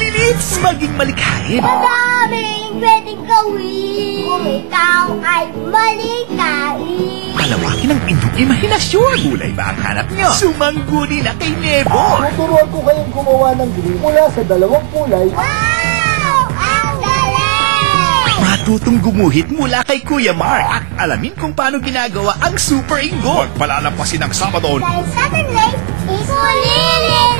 kulilits, maging malikhain. Madaming pwedeng gawin kung ikaw ay malikhain. Palawakin ang inyong imahinasyon. Kulay ba ang hanap nyo? Sumangguni na kay Nebo. Tuturuan ko kayong gumawa ng green mula sa dalawang kulay. Wow! Ang galing! Matutong gumuhit mula kay Kuya Mark at alamin kung paano ginagawa ang Super Ingo. Huwag palalampasin ang Sabado, Dahil Saturday is kulilits!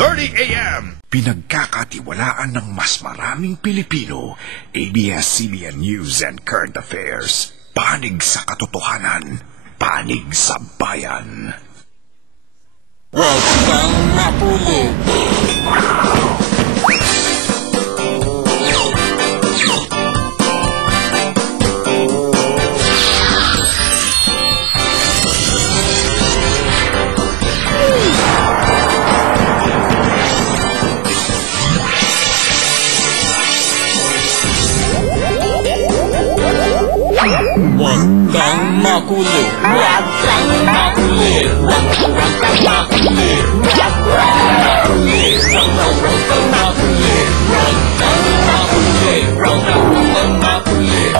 9:30 a.m. Pinagkakatiwalaan ng mas maraming Pilipino. ABS-CBN News and Current Affairs. Panig sa katotohanan. Panig sa bayan. Huwag kang mapuli. Huwag kang makulit. Huwag kang makulit. Huwag kang makulit. Huwag kang makulit. Huwag kang makulit. Huwag kang makulit.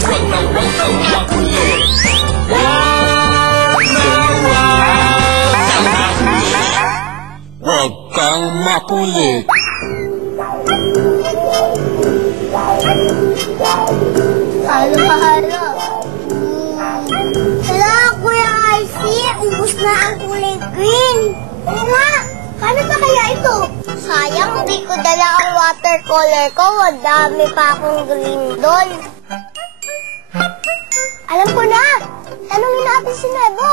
Huwag kang makulit. Huwag kang makulit. Halo. Hala, Kuya IC, ubus na ang kulay green. Oo nga, paano ba kaya ito? Sayang, hindi ko dala ang watercolor ko. Madami pa akong green doon. Alam ko na, tanungin natin si Nebo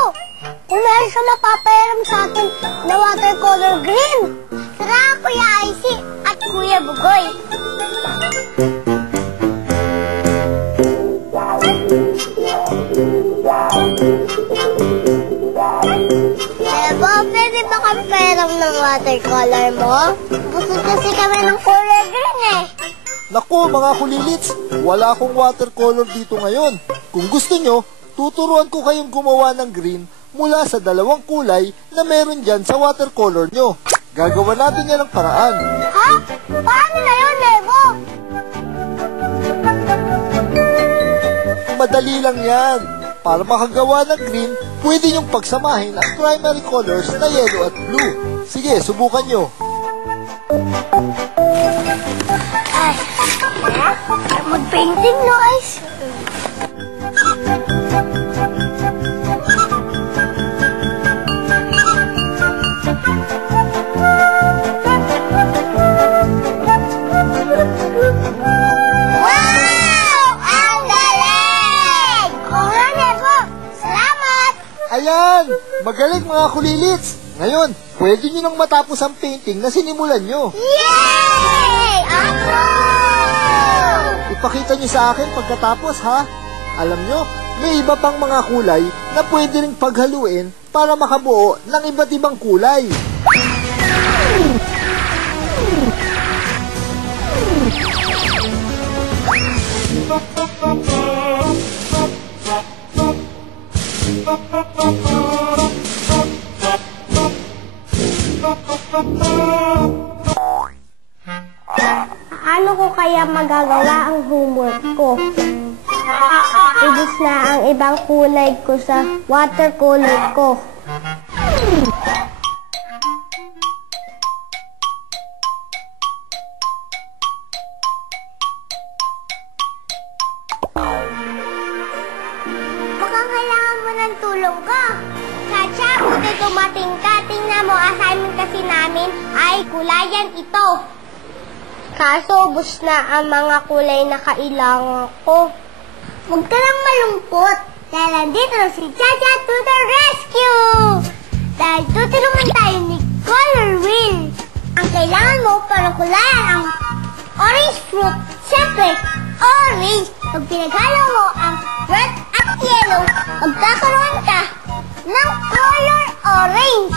kung meron siya mapapairam sa atin na watercolor green. Tara, Kuya IC at Kuya Bugoy. Nebo, pwede ba kang pairam ng watercolor mo? Gusto kasi kami ng color green eh. Naku mga kulilits, wala akong watercolor dito ngayon. Kung gusto nyo, tuturuan ko kayong gumawa ng green mula sa dalawang kulay na meron dyan sa watercolor nyo. Gagawa natin yan ng paraan. Ha? Paano na yun, Nebo? Madali lang yan. Para makagawa ng green, pwede nyong pagsamahin ang primary colors na yellow at blue. Sige, subukan nyo. Ay, mag-painting noise. Ayan! Magaling mga kulilits! Ngayon, pwede nyo nang matapos ang painting na sinimulan nyo. Yay! Ako! Ipakita nyo sa akin pagkatapos, ha? Alam nyo, may iba pang mga kulay na pwede ring paghaluin para makabuo ng iba't ibang kulay. Paano ko kaya magagawa ang homework ko? Ibig na ang ibang kulay ko sa watercolor ko. Baka kailangan mo ng tulong ko. Chacha, buti dumating ka. Tingnan mo, assignment kasi namin ay kulayan ito. Kaso, ubos na ang mga kulay na kailangan ko. Huwag ka lang malungkot. Dahil nandito na si Chacha to the rescue! Dahil tutulungan tayo ni Color Wheel. Ang kailangan mo para kulayan ang orange fruit. Siyempre, orange. Pag pinaghalo mo ang red at yellow, magkakaroon ka ng color orange.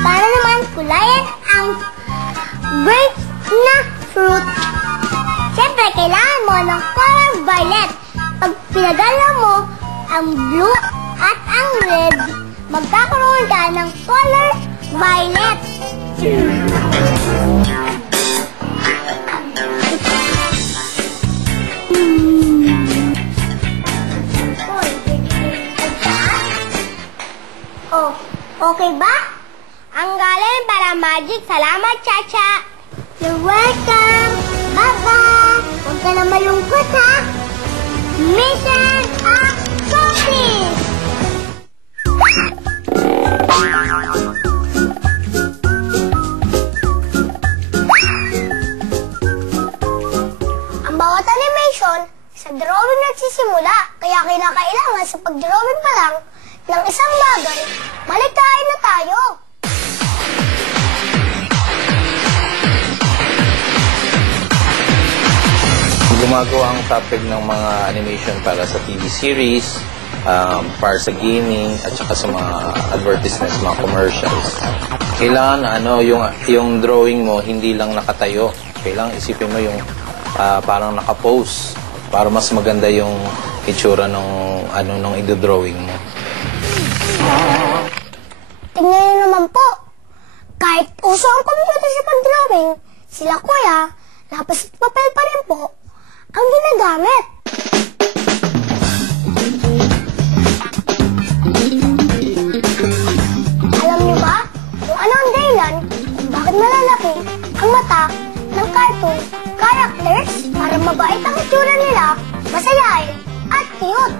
Para naman kulayan ang grapes na fruit. Siyempre, kailangan mo ng color violet. Pag pinagala mo ang blue at ang red, magkakaroon ka ng color violet. Oh, okay ba? Ang galing para magic. Salamat, Chacha. You're welcome. Bye-bye. Huwag ka na malungkot, ha? Mission accomplished! Ang bawat animation, sa drawing nagsisimula. Kaya kinakailangan sa pag-drawing pa lang ng isang bagay, maligtahin na tayo. Gumagawa ang topic ng mga animation para sa TV series, para sa gaming, at saka sa mga advertisements, mga commercials. Kailangan yung drawing mo hindi lang nakatayo. Kailangan isipin mo yung parang nakapose para mas maganda yung itsura nung idodrawing mo. Tingnan niyo naman po. Kahit uso ang computer sa pag-drawing, sila kuya, lapis at papel pa rin po ang ginagamit. Alam niyo ba kung ano ang dahilan kung bakit malalaki ang mata ng cartoon characters para mabait ang itsura nila, masayain at cute?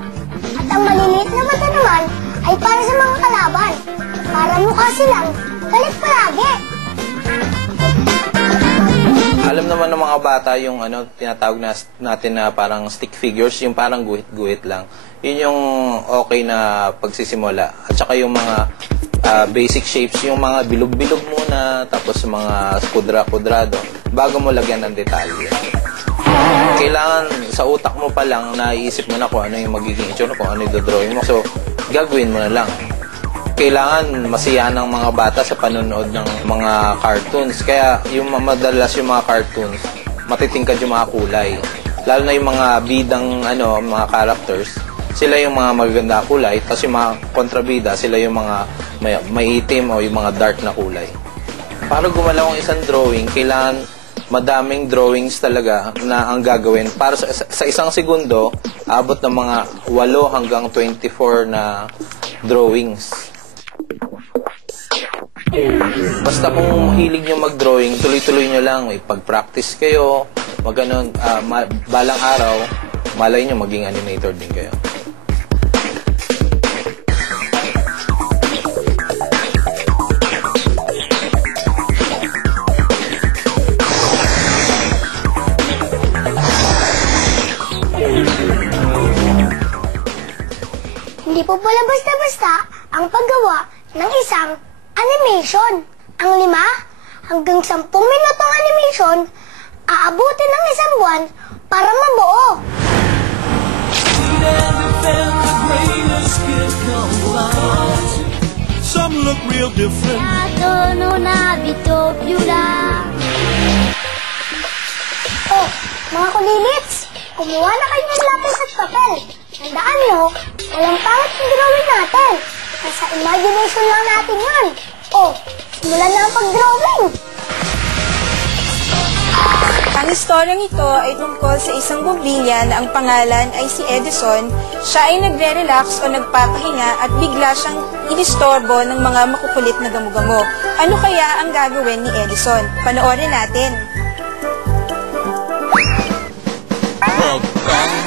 At ang maliliit na mata naman ay para sa mga kalaban, para mukha silang galit palagi. Alam naman ng mga bata yung tinatawag natin na parang stick figures, yung parang guhit-guhit lang. Yun yung okay na pagsisimula. At saka yung mga basic shapes, yung mga bilog-bilog muna, tapos mga kudra-kudrado, bago mo lagyan ng detalye. Kailangan sa utak mo pa lang, naiisip mo na kung ano yung magiging itsura, kung ano yung dodrawing mo. So, gagawin mo na lang. Kailangan masiyahan ng mga bata sa panonood ng mga cartoons. Kaya yung madalas yung mga cartoons, matitingkad yung mga kulay. Lalo na yung mga bidang mga characters, sila yung mga magaganda kulay, tapos yung mga kontrabida, sila yung mga may itim o yung mga dark na kulay. Para gumalaw ang isang drawing, kailangan madaming drawings talaga na ang gagawin. Para sa isang segundo, abot ng mga 8 hanggang 24 na drawings. Basta kung hilig nyo mag-drawing, tuloy-tuloy nyo lang. Pag-practice kayo, balang araw, malay nyo maging animator din kayo. Hindi po pala basta-basta ang paggawa ng isang animation. Ang 5 hanggang 10 minutong animation, aabutin ng isang buwan para mabuo. Some look real different. Oh, mga kulilits, kumuha na kayo ng lapis at papel. Tandaan nyo, walang pangit ang drawing natin. Nasa imagination lang natin yan. Oh, simulan na ang pag-drawing. Ang istoryang ito ay tungkol sa isang bumbilya na ang pangalan ay si Edison. Siya ay nagre-relax o nagpapahinga at bigla siyang inistorbo ng mga makukulit na gamo-gamo. Ano kaya ang gagawin ni Edison? Panoorin natin. Pagkang